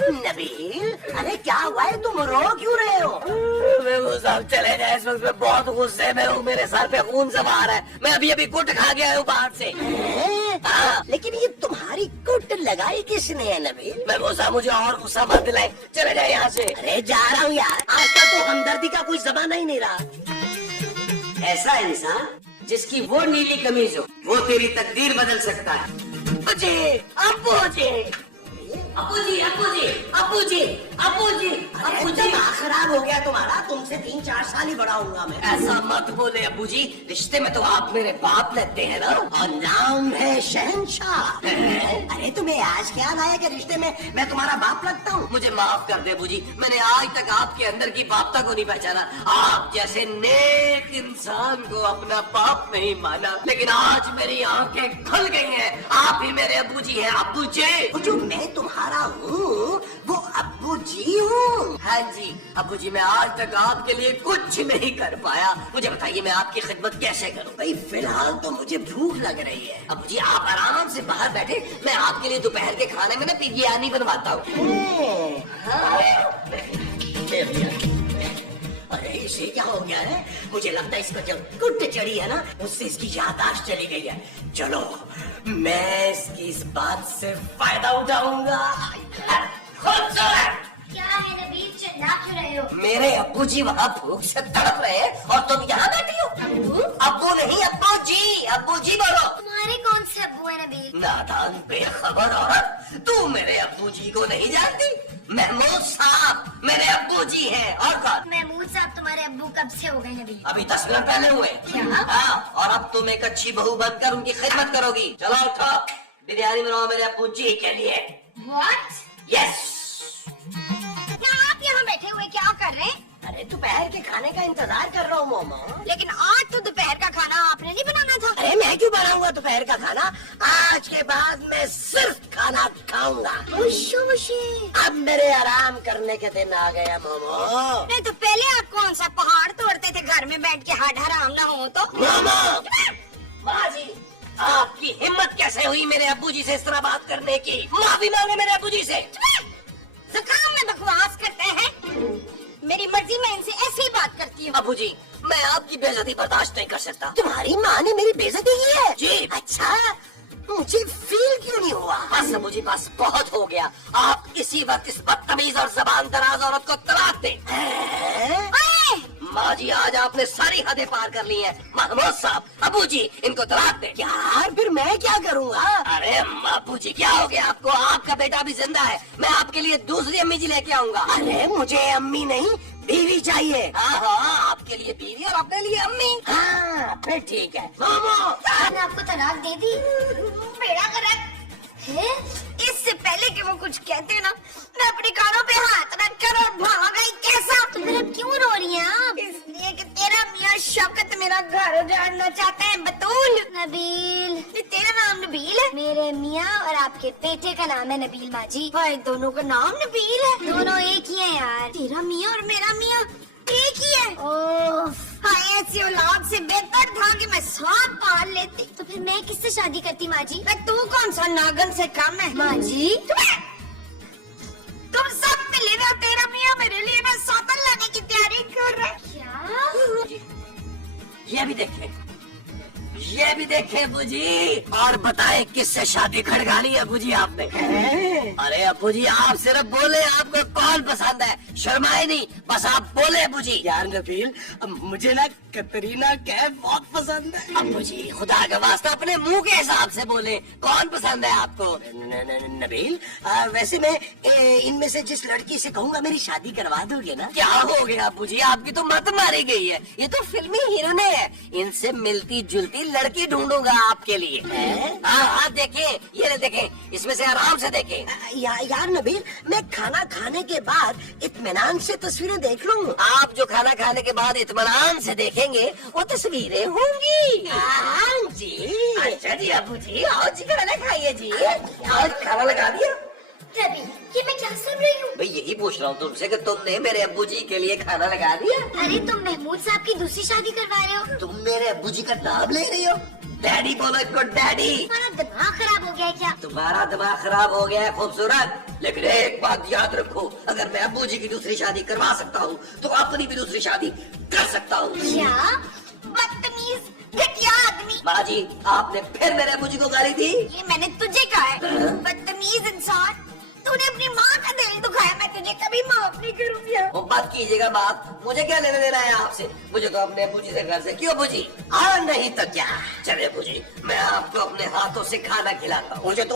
नबील, अरे क्या हुआ है, तुम रो क्यों रहे हो? महमूद साहब चले जाए, इस वक्त मैं बहुत गुस्से में हूँ, मेरे सर पे खून सवार है, मैं अभी अभी कुट खा गया हूँ बाहर से। हाँ, लेकिन ये तुम्हारी कुट लगाई किसने है नबील? महमूद साहब मुझे और गुस्सा मत दिलाए, चले जाए यहाँ से। अरे जा रहा हूँ यार, आजकल तो हमदर्दी का कोई जमाना ही नहीं रहा। ऐसा इंसान जिसकी वो नीली कमीज हो, वो तेरी तकदीर बदल सकता है। अबूजी, अबूजी, अबूजी, अबूजी, अबूजी, अबूजी, अबूजी। दिमाग खराब हो गया तुम्हारा, तुमसे 3-4 साल ही बड़ा हूँगा मैं। ऐसा मत बोले अबूजी, रिश्ते में तो आप मेरे बाप लगते हैं ना। और नाम है शहंशाह। अरे तुम्हें आज क्या आया कि रिश्ते में मैं तुम्हारा बाप लगता हूँ? मुझे माफ कर दे अबूजी, मैंने आज तक आपके अंदर की बापता को नहीं पहचाना। आप जैसे नेक इंसान को अपना बाप नहीं माना, लेकिन आज मेरी आंखें खुल गई हैं, आप ही मेरे अबूजी हैं। अबूजी, जो मैं तुम्हारा हूँ वो अब्बू जी हूँ। हाँ जी अबूजी, मैं आज तक आपके लिए कुछ नहीं कर पाया, मुझे बताइए मैं आपकी खिदमत कैसे करूँ? भाई फिलहाल तो मुझे भूख लग रही है। अबूजी आप आराम से बाहर बैठे, मैं आपके लिए दोपहर के खाने में ना बिरयानी बनवाता हूँ। अरे इसे क्या हो गया है? मुझे लगता है इसको जब कुट चढ़ी है ना, उससे इसकी याददाश्त चली गई है। चलो मैं इसकी इस बात से फायदा उठाऊंगा। क्या है नबील, चिल्ला क्यों रहे हो? मेरे अब्बू जी वहाँ भूख से तड़प रहे हैं और तुम यहाँ बैठी हो। अब्बू नहीं अब्बू जी, अब्बू जी बोलो। तुम्हारे कौन से अब्बू है नबील? नादान बेखबर औरत, तू मेरे अब्बू जी को नहीं जानती? महमूद साहब मेरे अब्बू जी हैं। और कौन? महमूद साहब तुम्हारे अब्बू कब से हो गए नबील? अभी 10 मिनट पहले हुए। क्या? हाँ, और अब तुम एक अच्छी बहू बनकर उनकी खिदमत करोगी। चलो उठो, बिरयानी बनाओ मेरे अब्बू जी के लिए। What? यस। क्या आप यहाँ बैठे हुए क्या कर रहे हैं? अरे दोपहर के खाने का इंतजार कर रहा हूँ मोमो। लेकिन आज तो दोपहर का खाना आपने नहीं बनाना था। अरे मैं क्यों बनाऊंगा दोपहर का खाना? आज के बाद मैं सिर्फ खाना खाऊंगा। अब मेरे आराम करने के दिन आ गया मोमो। नहीं तो पहले आप कौन सा पहाड़ तोड़ते थे घर में बैठ के, हड हराम ना हो तो। मोमो, माँ जी आपकी हिम्मत कैसे हुई मेरे अब्बू जी से इस तरह बात करने की? माफी मांगे मेरे अब्बू जी से। जुकाम में बकवास करते हैं, मेरी मर्जी में इनसे ऐसे ही बात करती हूँ। अब्बू जी मैं आपकी बेइज्जती बर्दाश्त नहीं कर सकता। तुम्हारी माँ ने मेरी बेइज्जती की है? जी। अच्छा, मुझे फील क्यों नहीं हुआ? बस अब्बू जी बस बहुत हो गया, आप इसी वक्त इस बदतमीज और जबान दराज औरत को तलाक दें। माँ जी आज आपने सारी हदें पार कर ली हैं। महमूद साहब, अबू जी इनको तलाक दें। यार फिर मैं क्या करूँगा? अरे अबू जी क्या हो गया आपको? आपका बेटा भी जिंदा है, मैं आपके लिए दूसरी अम्मी जी लेके आऊंगा। अरे मुझे अम्मी नहीं बीवी चाहिए। हाँ हाँ, आपके लिए बीवी और अपने लिए अम्मी। हाँ फिर ठीक है। मैंने आपको तलाक दे दी? बेड़ा गरक है। इससे पहले कि वो कुछ कहते ना, मैं अपने कानों पे हाथ रख कर और भाग गई। कैसा? तो फिर अब क्यों रो रही हैं आप? इसलिए कि तेरा मियाँ शौकत मेरा घर उजाड़ना चाहता है। बतूल। नबील। तेरा नाम नबील है? मेरे मियाँ और आपके बेटे का नाम है नबील माँ जी। भाई दोनों का नाम नबील है? दोनों एक ही है यार। तेरा मियाँ और मेरा मियाँ एक ही है। ओह, हाँ ऐसी औलाद से बेहतर था कि मैं सांप पाल लेती। तो फिर मैं किससे शादी करती माँ जी? तू कौन सा नागन से कम है माँ जी? तुम सब मिले ना, तेरा मियाँ मेरे लिए ना सौतन लाने की तैयारी कर रहा है। क्या? ये भी देखे, ये भी देखे अबू जी, और बताए किससे शादी खड़गाली अबू जी आपने? अरे अबू जी आप सिर्फ बोले आपको कौन पसंद है, शर्माए नहीं, बस आप बोले अबू जी। यार नबील, मुझे ना कतरीना कैफ बहुत पसंद है। अबू जी खुदा का वास्ता अपने मुंह के हिसाब से बोले, कौन पसंद है आपको? नबील, वैसे मैं इनमें से जिस लड़की से कहूँगा मेरी शादी करवा दोगे ना? क्या हो गया अबू जी, आपकी तो मत मारी गई है, ये तो फिल्मी हीरोइन है, इनसे मिलती जुलती लड़की ढूंढूंगा आपके लिए। हाँ हाँ देखें, ये देखें, इसमें से आराम से देखें। यार नबील, मैं खाना खाने के बाद इत्मीनान से तस्वीरें देख लूँ। आप जो खाना खाने के बाद इत्मीनान से देखेंगे वो तस्वीरें होंगी। हाँ जी। अच्छा जी अबू जी, आओ जी खाना खाइए जी। आज खाना लगा दिया? रवि, ये मैं क्या सुन रही हूँ? भाई यही पूछ रहा हूँ तुमसे कि तुमने मेरे अब्बू जी के लिए खाना लगा दिया? अरे तुम महमूद साहब की दूसरी शादी करवा रहे हो? तुम मेरे अब्बू जी का नाम ले रही हो? डैडी बोलो इसको डैडी। तुम्हारा दिमाग खराब हो गया है क्या? तुम्हारा दिमाग खराब हो गया है खूबसूरत, लेकिन एक बात याद रखो, अगर मैं अब्बू जी की दूसरी शादी करवा सकता हूँ तो अपनी भी दूसरी शादी कर सकता हूँ। क्या बदतमीज घटिया आदमी। माँ जी आपने फिर मेरे अब्बू जी को गाली दी। ये मैंने तुझे कहा है बदतमीज इंसान। तूने अपनी माँ का दिल दुखाया, मैं तुझे कभी माफ नहीं करूंगी। वो बात कीजिएगा बात, मुझे क्या लेने देना है आपसे, मुझे तो अपने अब्बू जी से घर से। क्यों अब्बू जी? हाँ नहीं तो क्या। चले अब्बू जी, मैं आपको अपने हाथों से खाना खिलाता हूँ। मुझे तो